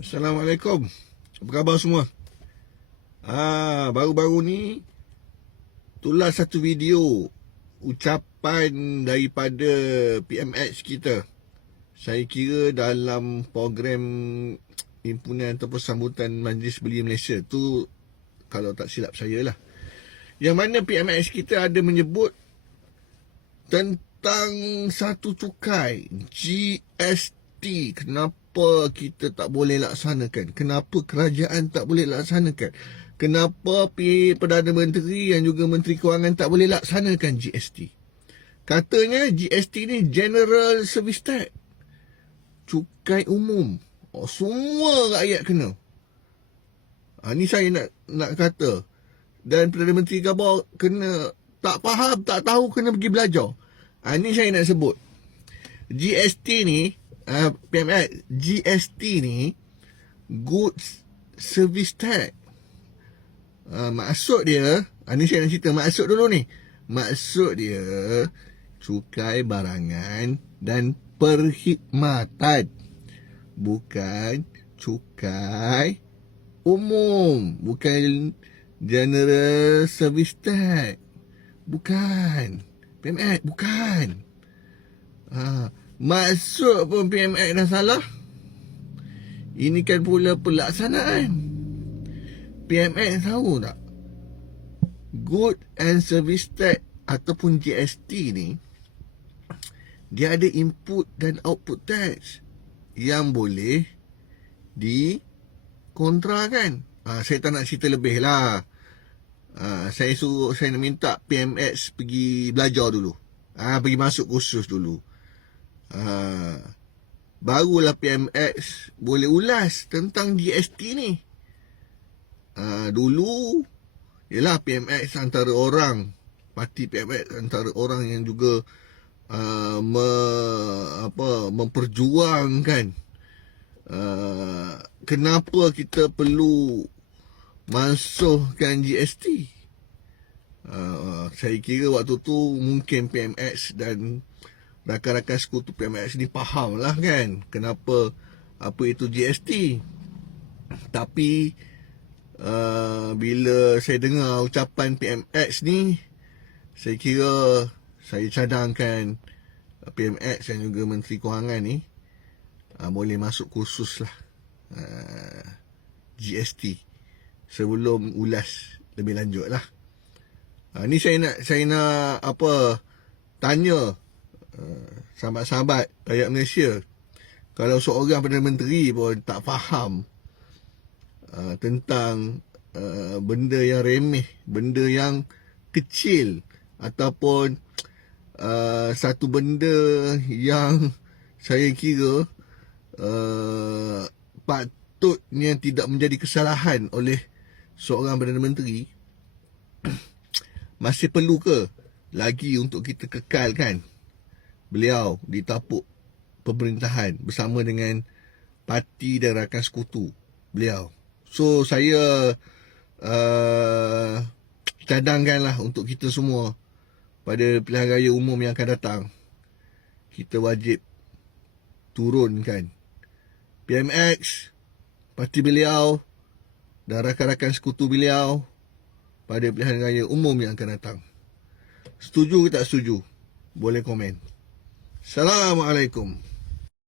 Assalamualaikum. Apa khabar semua? Ah, baru-baru ni tulas satu video ucapan daripada PMH kita. Saya kira dalam program impunan ataupun sambutan Majlis Belia Malaysia tu kalau tak silap saya lah. Yang mana PMH kita ada menyebut tentang satu cukai GST kenapa kita tak boleh laksanakan? Kenapa kerajaan tak boleh laksanakan? Kenapa Perdana Menteri dan juga Menteri Kewangan tak boleh laksanakan GST katanya GST ni General Service Tax cukai umum. Oh, semua rakyat kena. Ha, ni saya nak nak kata. Dan Perdana Menteri Gabor kena tak faham, tak tahu kena pergi belajar. Ha, ni saya nak sebut. GST ni, uh, PMS, GST ni, Goods Service Tax. Uh, maksud dia, ha, ni saya nak cerita maksud dulu ni. Maksud dia, cukai barangan dan perkhidmatan. Bukan cukai umum. Bukan General Service Tax. Bukan. PMX bukan. Ha, maksud pun PMX dah salah. Ini kan pula pelaksanaan. PMX tahu tak? Good and Service Tax ataupun GST ni dia ada input dan output tax yang boleh dikontrakan. Ha, saya tak nak cerita lebih lah. Ha, saya suruh saya minta PMX pergi belajar dulu. Ha, pergi masuk kursus dulu. Ha, barulah PMX boleh ulas tentang GST ni. Ha, dulu ialah PMX antara orang parti PMX antara orang yang juga uh, me, apa memperjuangkan uh, kenapa kita perlu masukkan GST. Uh, saya kira waktu tu mungkin PMX dan rakan-rakan sekutu PMX ni faham lah kan kenapa apa itu GST. Tapi uh, bila saya dengar ucapan PMX ni, saya kira saya cadangkan PMX dan juga Menteri Kewangan ni uh, boleh masuk kursus lah uh, GST sebelum ulas lebih lanjut lah. Ha, ni saya nak saya nak apa tanya uh, sahabat-sahabat rakyat Malaysia kalau seorang Perdana Menteri pun tak faham uh, tentang uh, benda yang remeh, benda yang kecil ataupun uh, satu benda yang saya kira uh, patutnya tidak menjadi kesalahan oleh seorang Perdana Menteri masih perlu ke lagi untuk kita kekalkan beliau di tapuk pemerintahan bersama dengan parti dan rakan sekutu beliau. So saya uh, cadangkanlah untuk kita semua pada pilihan raya umum yang akan datang kita wajib turunkan PMX parti beliau dan rakan-rakan sekutu beliau pada pilihan raya umum yang akan datang. Setuju ke tak setuju? Boleh komen. Assalamualaikum.